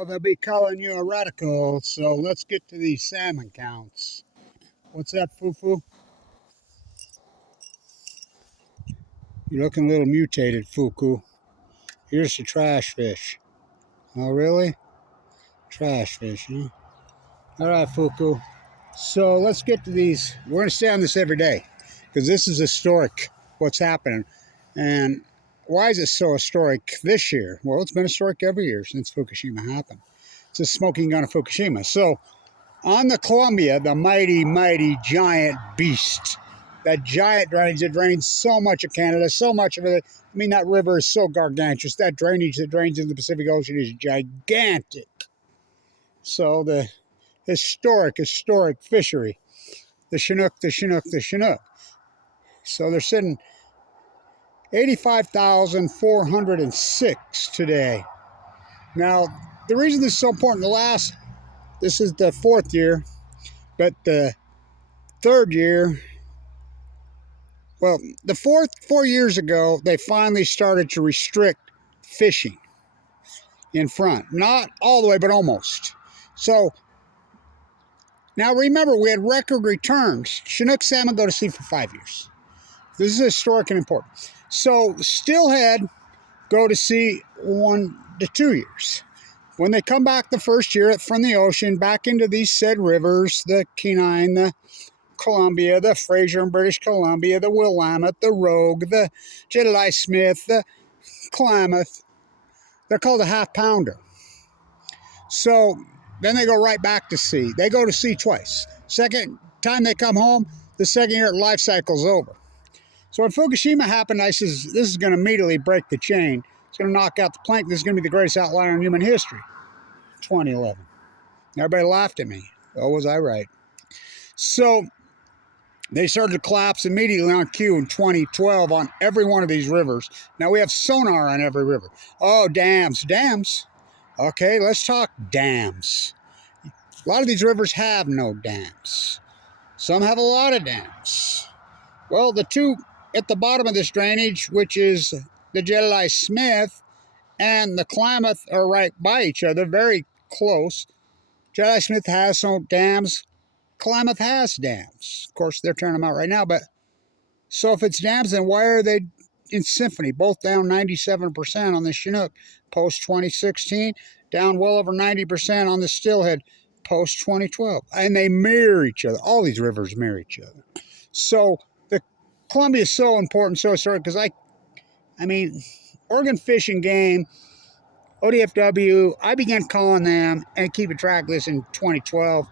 Well, they'll be calling you a radical, so let's get to these salmon counts. What's that, Fufu? You're looking a little mutated, Fuku. Here's the trash fish. Oh, really? Trash fish, huh? All right, Fuku. So let's get to these. We're going to stay on this every day because this is historic, what's happening. And why is it so historic this year? Well, it's been historic every year since Fukushima happened. It's a smoking gun of Fukushima. So on the Columbia, the mighty, mighty giant beast, that giant drainage that drains so much of Canada, so much of it. I mean, that river is so gargantuous. That drainage that drains into the Pacific Ocean is gigantic. So the historic fishery, the Chinook. So they're sitting 85,406 today. Now, the reason this is so important, this is the fourth year, but the third year, well, the 4 years ago, they finally started to restrict fishing in front. Not all the way, but almost. So, now remember, we had record returns. Chinook salmon go to sea for 5 years. This is historic and important. So, steelhead go to sea 1 to 2 years. When they come back the first year from the ocean, back into these said rivers, the Kenai, the Columbia, the Fraser in British Columbia, the Willamette, the Rogue, the Jedediah Smith, the Klamath, they're called a half pounder. So then they go right back to sea. They go to sea twice. Second time they come home, the second year life cycle's over. So when Fukushima happened, I says, this is going to immediately break the chain. It's going to knock out the plank. This is going to be the greatest outlier in human history. 2011. Everybody laughed at me. Oh, was I right? So they started to collapse immediately on cue in 2012 on every one of these rivers. Now we have sonar on every river. Oh, dams. Okay, let's talk dams. A lot of these rivers have no dams. Some have a lot of dams. Well, the two at the bottom of this drainage, which is the Jedediah Smith and the Klamath, are right by each other, very close. Jedediah Smith has no dams. Klamath has dams. Of course, they're turning them out right now, but so if it's dams, then why are they in symphony? Both down 97% on the Chinook post-2016, down well over 90% on the Steelhead post-2012. And they mirror each other. All these rivers mirror each other. So the Columbia is so important, so historic, because I mean, Oregon Fish and Game, ODFW, I began calling them and keeping track of this in 2012.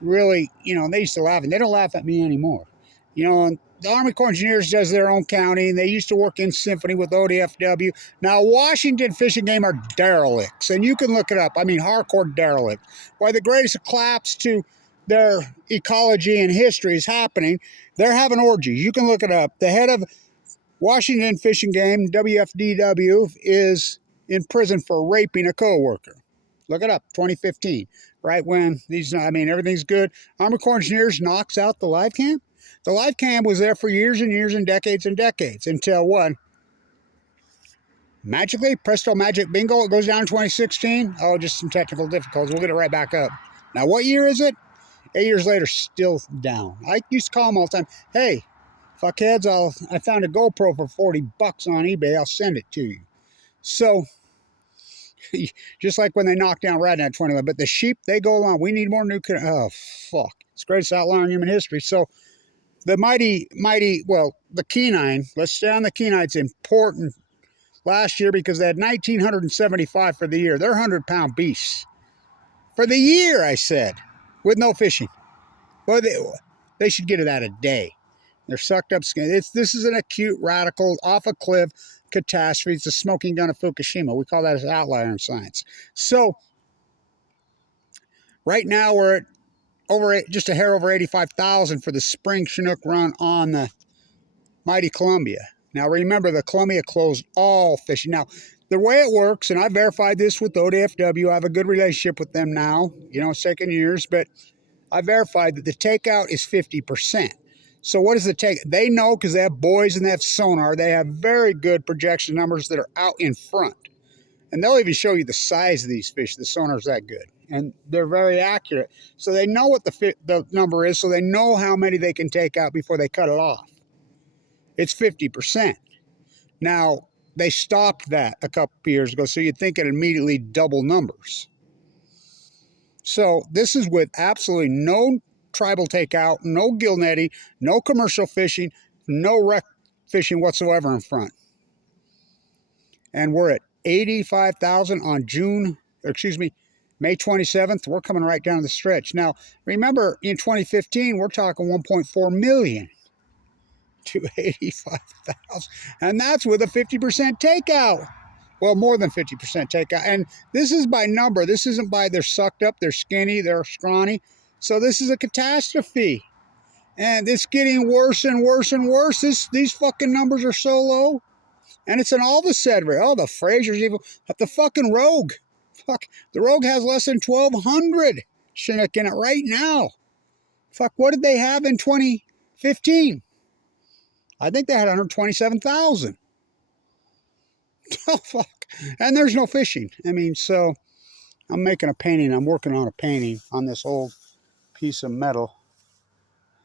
Really, they used to laugh, and they don't laugh at me anymore. And the Army Corps of Engineers does their own counting. They used to work in symphony with ODFW. Now, Washington Fish and Game are derelicts, and you can look it up. I mean, hardcore derelict. Why the greatest collapse to their ecology and history is happening, they're having orgies. You can look it up. The head of Washington Fish and Game, WFDW, is in prison for raping a co-worker. Look it up, 2015, right when everything's good. Army Corps of Engineers knocks out the live cam. The live cam was there for years and years and decades until what? Magically, presto magic bingo, it goes down in 2016. Oh, just some technical difficulties. We'll get it right back up. Now, what year is it? 8 years later, still down. I used to call them all the time. Hey, fuckheads, I found a GoPro for $40 on eBay. I'll send it to you. So, just like when they knocked down Radnat 2011. But the sheep, they go along. We need more nuclear. Oh, fuck. It's the greatest outlier in human history. So, the the Kenai, let's stay on the Kenai. It's important last year because they had 1,975 for the year. They're 100-pound beasts. For the year, I said, with no fishing. Well, they should get it out a day. They're sucked up skin. This is an acute, radical, off a cliff catastrophe. It's a smoking gun of Fukushima. We call that an outlier in science. So, right now we're at just a hair over 85,000 for the spring Chinook run on the mighty Columbia. Now remember, the Columbia closed all fishing. Now, the way it works, and I verified this with ODFW, I have a good relationship with them now. It's taken years, but I verified that the takeout is 50%. So what is the take? They know because they have buoys and they have sonar. They have very good projection numbers that are out in front. And they'll even show you the size of these fish. The sonar's that good. And they're very accurate. So they know what the number is, so they know how many they can take out before they cut it off. It's 50%. Now, they stopped that a couple years ago, so you'd think it immediately double numbers. So this is with absolutely no tribal takeout, no gill netting, no commercial fishing, no wreck fishing whatsoever in front. And we're at 85,000 on May 27th. We're coming right down the stretch. Now, remember, in 2015, we're talking 1.4 million to 85,000. And that's with a 50% takeout. Well, more than 50% takeout. And this is by number. This isn't by they're sucked up, they're skinny, they're scrawny. So this is a catastrophe. And it's getting worse and worse and worse. These fucking numbers are so low. And it's in all the Sedgwick. Oh, the Fraser's even. The fucking Rogue. Fuck. The Rogue has less than 1,200 Chinook in it right now. Fuck, what did they have in 2015? I think they had 127,000. Oh, fuck. And there's no fishing. I mean, so I'm making a painting. I'm working on a painting on this old piece of metal,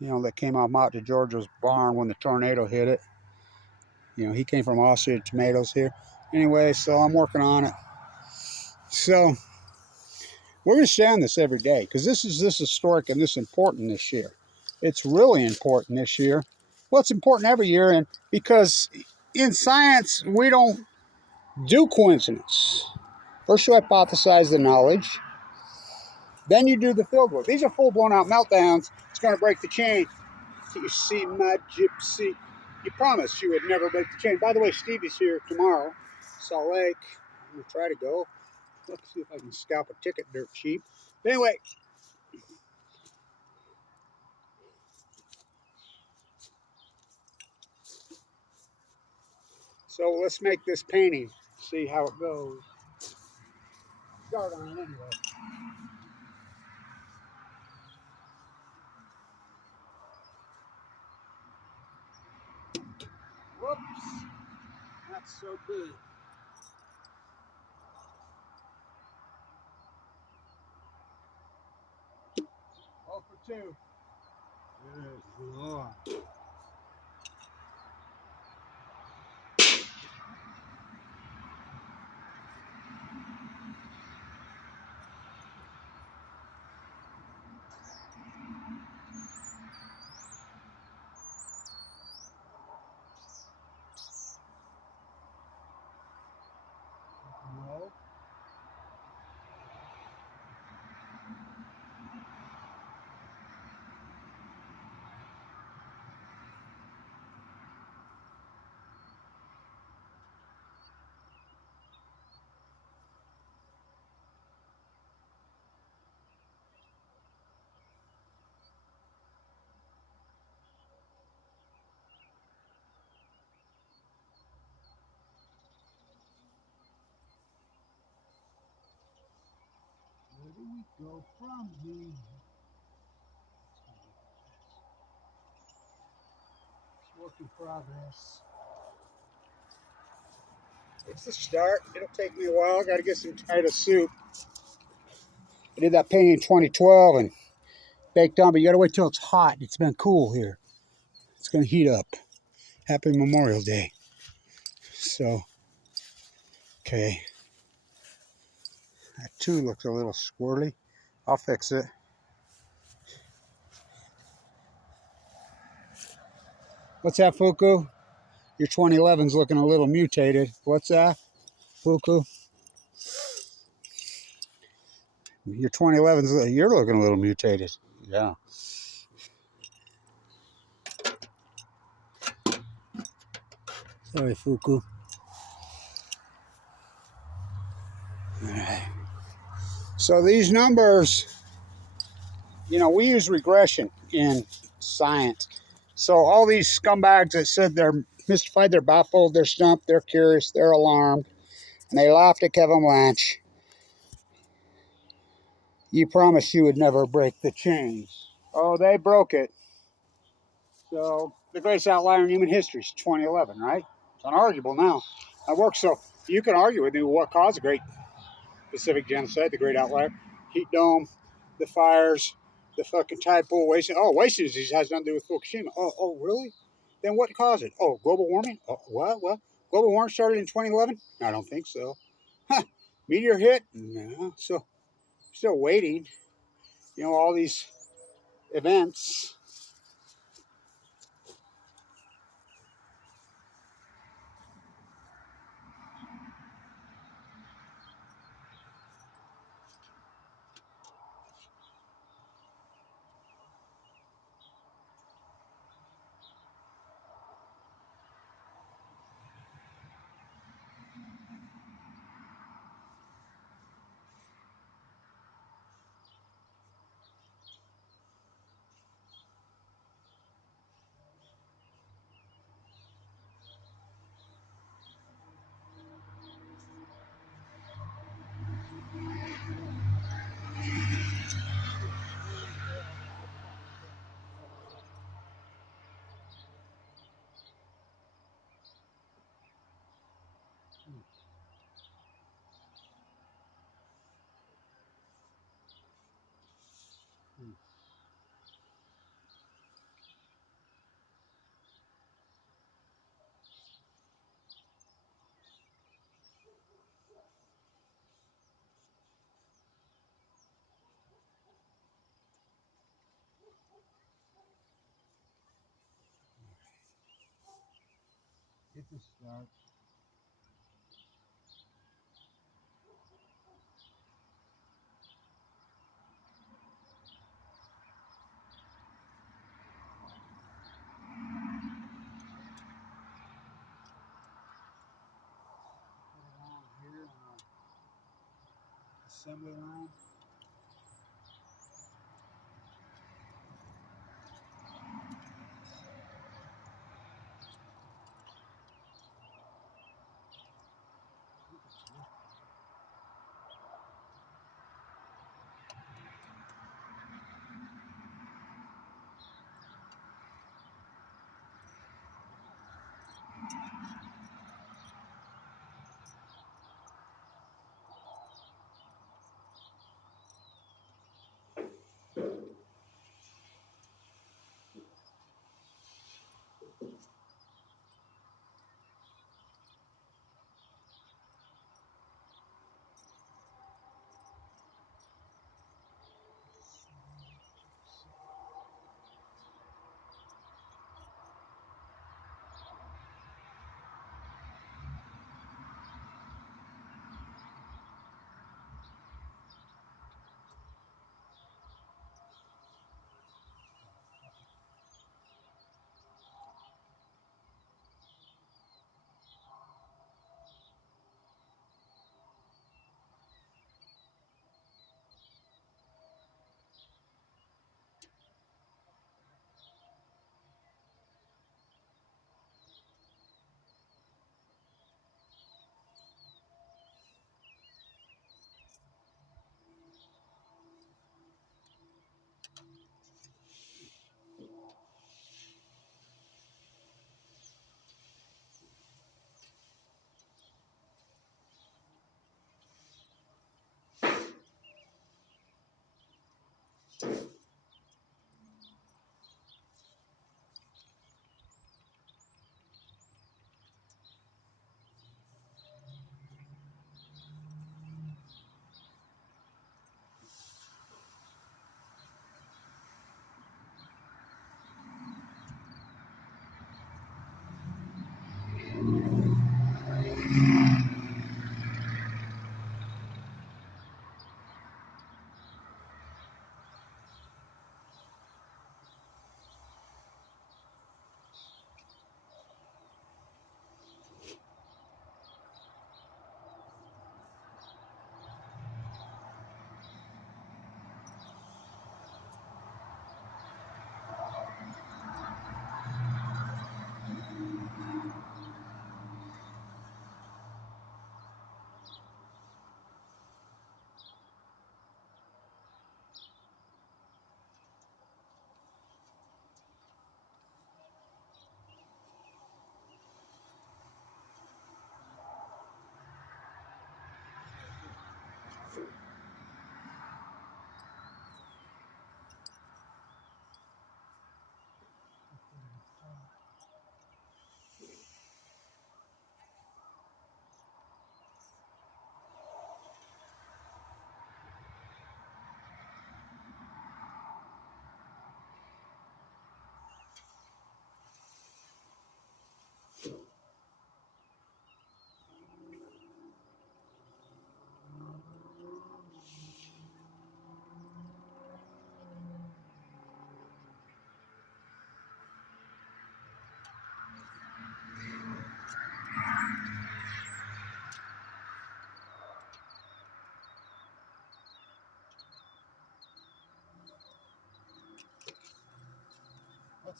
you know, that came out to George's barn when the tornado hit it. You know, he came from Austria, tomatoes here. Anyway, so I'm working on it. So we're going to stay on this every day because this is historic and this important this year. It's really important this year. Well, it's important every year, and because in science we don't do coincidence. First you hypothesize the knowledge, then you do the field work. These are full blown out meltdowns. It's going to break the chain. You see my gypsy. You promised you would never break the chain. By the way, Stevie's here tomorrow, Salt Lake. I'm going to try to go. Let's see if I can scalp a ticket dirt cheap. But anyway. So let's make this painting. See how it goes. Start on it anyway. Whoops. That's so good. All for two. Good Lord. No. Where do we go from here? Work in progress. It's the start. It'll take me a while. I got to get some Titus soup. I did that painting in 2012 and baked on, but you got to wait till it's hot. It's been cool here. It's going to heat up. Happy Memorial Day. So, okay. That 2 looks a little squirrely. I'll fix it. What's that, Fuku? Your 2011's looking a little mutated. What's that, Fuku? Your 2011's, you're looking a little mutated. Yeah. Sorry, Fuku. All right. So these numbers, you know, we use regression in science. So all these scumbags that said they're mystified, they're baffled, they're stumped, they're curious, they're alarmed, and they laughed at Kevin Blanch. You promised you would never break the chains. Oh, they broke it. So the greatest outlier in human history is 2011, right? It's unarguable now. I worked so You can argue with me what caused the Great Pacific Genocide, the Great Outlier, heat dome, the fires, the fucking tide pool wasting. Oh, wasting disease has nothing to do with Fukushima. Oh, really? Then what caused it? Oh, global warming? Oh, what? Well, global warming started in 2011? I don't think so. Huh. Meteor hit? No. So, still waiting. You know, all these events. Get this start. Put it on here on our assembly line.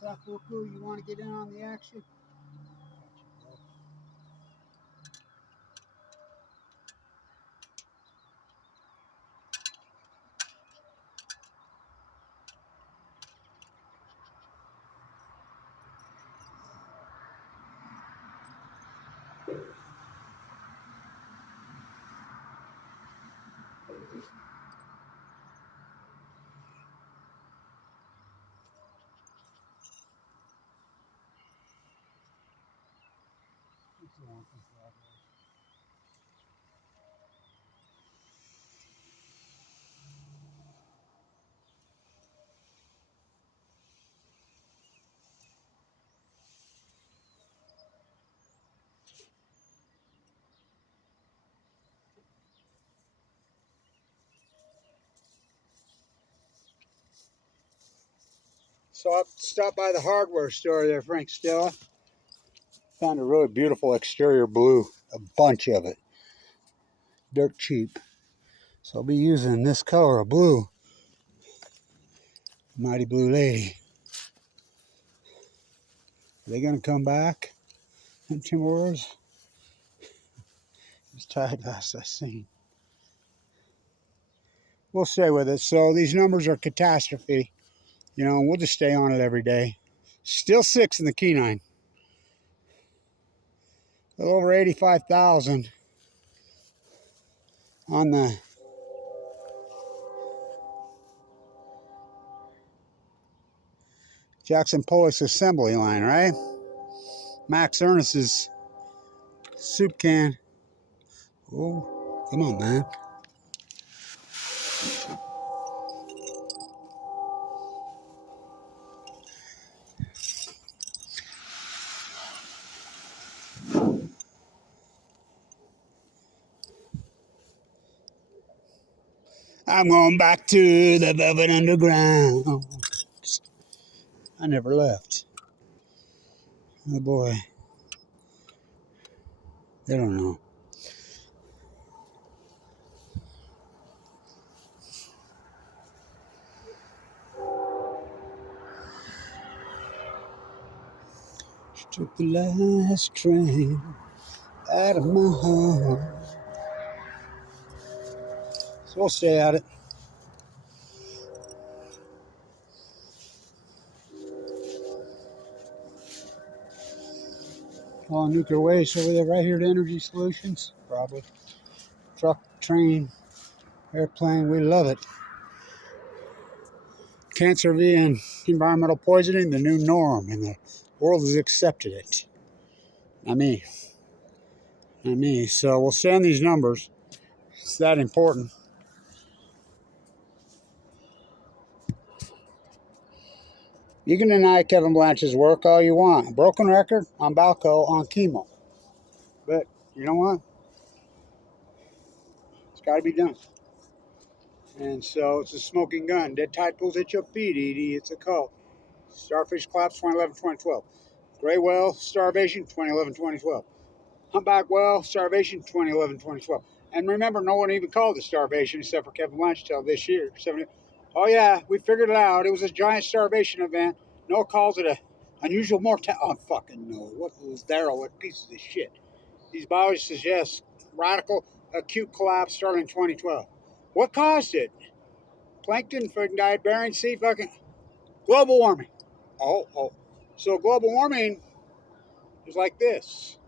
South Boku, you want to get in on the action? So I stopped by the hardware store there, Frank Stella. Found a really beautiful exterior blue, a bunch of it, dirt cheap. So I'll be using this color of blue, Mighty Blue Lady. Are they gonna come back in Timberwolves? It's tied last I seen. We'll stay with it. So these numbers are catastrophe. You know, we'll just stay on it every day. Still 6 in the Kenine. A little over 85,000 on the Jackson Pollock's assembly line, right? Max Ernest's soup can. Oh, come on, man. I'm going back to the Velvet Underground. I never left. Oh boy. They don't know. She took the last train out of my home. So we'll stay at it. All nuclear waste over there, right here to Energy Solutions. Probably. Truck, train, airplane, we love it. Cancer and environmental poisoning, the new norm, and the world has accepted it. Not me. So we'll stay on these numbers. It's that important. You can deny Kevin Blanch's work all you want. Broken record on Balco on chemo. But you know what? It's got to be done. And so it's a smoking gun. Dead tide pulls at your feet, Edie. It's a cult. Starfish Collapse 2011-2012. Gray Whale Starvation 2011-2012. Humpback Whale Starvation 2011-2012. And remember, no one even called it starvation except for Kevin Blanch till this year. Oh yeah, we figured it out. It was a giant starvation event. No calls it a unusual mortality. Oh, fucking no. What was there? What pieces of shit? These biologists suggest radical acute collapse starting in 2012. What caused it? Plankton, fucking died, Bering Sea, fucking global warming. Oh. So global warming is like this.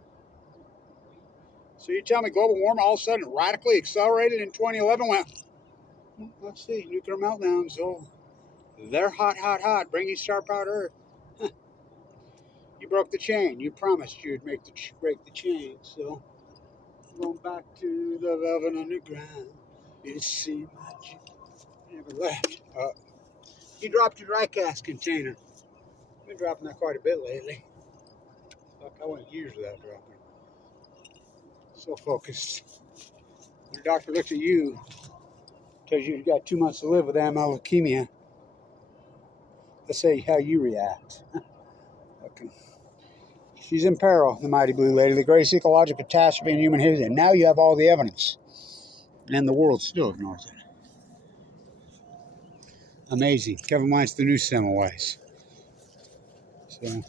So you tell me global warming all of a sudden radically accelerated in 2011? Well, let's see. Nuclear meltdowns. Oh, they're hot. Bringing star powered Earth. Huh. You broke the chain. You promised you'd break the chain. So going back to the Velvet Underground. It seemed like you never left. You dropped your dry cast container. I've been dropping that quite a bit lately. Fuck, I went years without dropping. So focused. When the doctor looks at you, tells you got 2 months to live with AML leukemia. Let's say how you react. Okay. She's in peril, the Mighty Blue Lady, the greatest ecological catastrophe in human history. And now you have all the evidence. And the world still ignores it. Amazing. Kevin Blanch, the new Semmelweis. So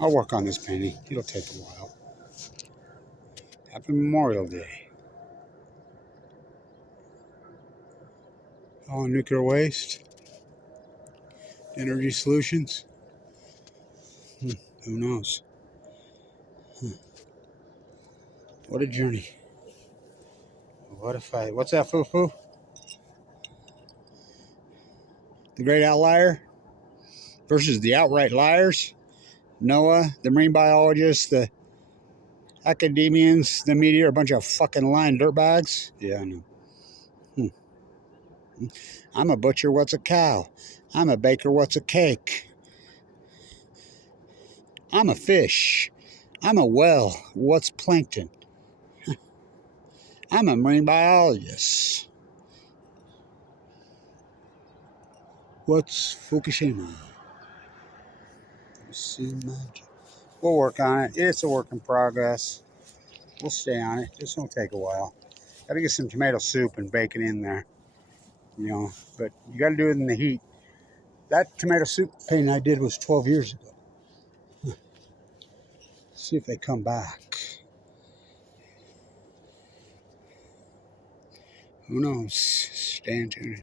I'll work on this painting. It'll take a while. Happy Memorial Day. Oh, nuclear waste. Energy solutions. Who knows? What a journey. What a fight. What's that, foo-foo? The great outlier versus the outright liars. Noah, the marine biologist, the academians, the media are a bunch of fucking lying dirtbags. Yeah, I know. I'm a butcher, what's a cow? I'm a baker, what's a cake? I'm a fish. I'm a whale, what's plankton? I'm a marine biologist. What's Fukushima? See magic. We'll work on it. It's a work in progress. We'll stay on it. This will take a while. Got to get some tomato soup and bake it in there, you know. But you got to do it in the heat. That tomato soup painting I did was 12 years ago. See if they come back. Who knows? Stay tuned.